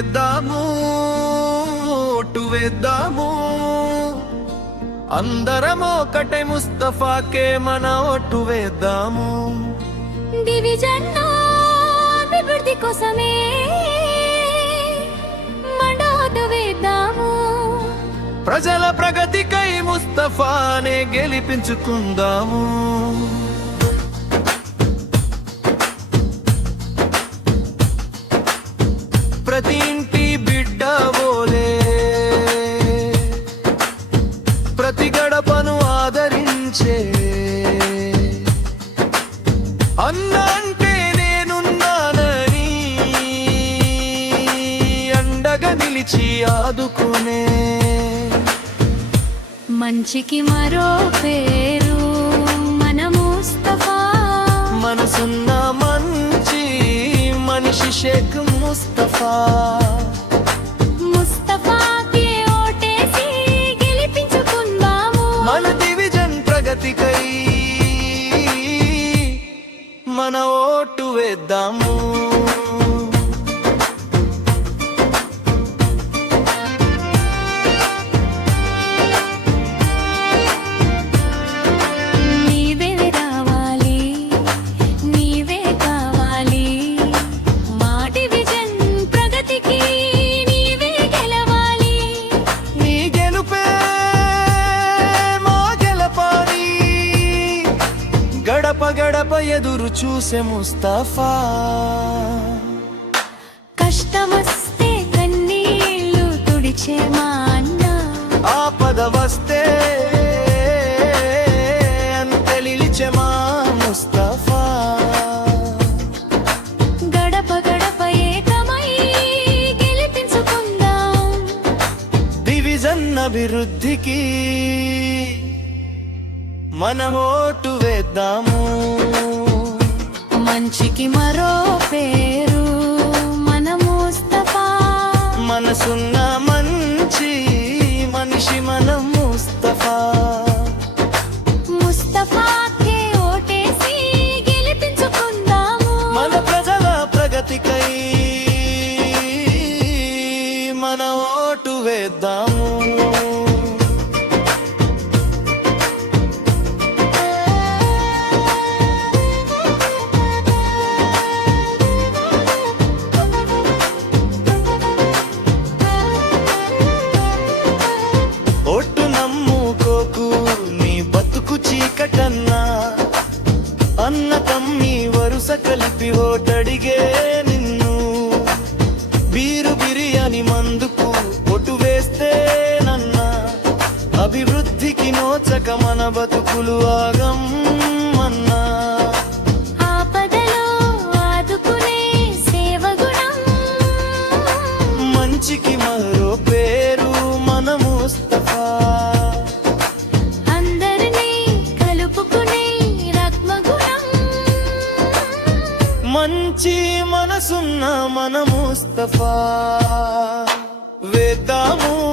వేద్దాము, ఓటు వేద్దాము, అందరం ఒకటే ముస్తఫాకే మన ఓటు వేద్దాము. డివిజన్ అభివృద్ధి కోసమే మన ఓటు వేద్దాము. ప్రజల ప్రగతికై ముస్తఫానే గెలిపించుకుందాము. ప్రతి ఇంటి బిడ్డ బోలే ప్రతి గడపను ఆదరించే అన్న అంటే నేనున్నానని అండగా నిలిచి ఆదుకునే మంచికి మరో పేరు మన ముస్తఫా. మనసున్న మంచి మనిషి షేక్ ముస్తఫా. ముస్తఫాకి ఓటేసి గెలిపించుకుందాము. మన డివిజన్ ప్రగతికై మన ఓటు వేద్దాము. గడప గడప ఎదురు చూసే ముస్తఫా. కష్టమొస్తే కన్నీళ్లు తుడిచే మా అన్న. ఆపద వస్తే అంతలిచే మా ముస్తఫా. గడప గడప ఏకమై గెలిపించుకుందాం. డివిజన్ అభివృద్ధికి మన ఓటు వేద్దాము. మంచికి మరో పేరు మన ముస్తఫా. మనసున్న మంచి మనిషి మన ముస్తఫా. ముస్తఫాకే ఓటేసి గెలిపించుకుందాము. మన ప్రజల ప్రగతికై మన ఓటు వేద్దాము. ఒట్టు నమ్ముకోకు నీ బతుకు చీకటన్నా. అన్న తమ్మి వరుస కలిపి ఓటడిగే నిన్ను. బీరు బిర్యాని మందుకు ఒట్టు వేస్తే నన్నా. అభివృద్ధికి నోచక మన బతుకులు ఆగం అన్నా. ఆపదలో ఆదుకునే సేవగుణం. మంచికి మరో పేరు మన ముస్తఫా. అందరినీ కలుపుకునే రత్నగుణం. మంచి మనసున్న మన ముస్తఫా. వేద్దాము,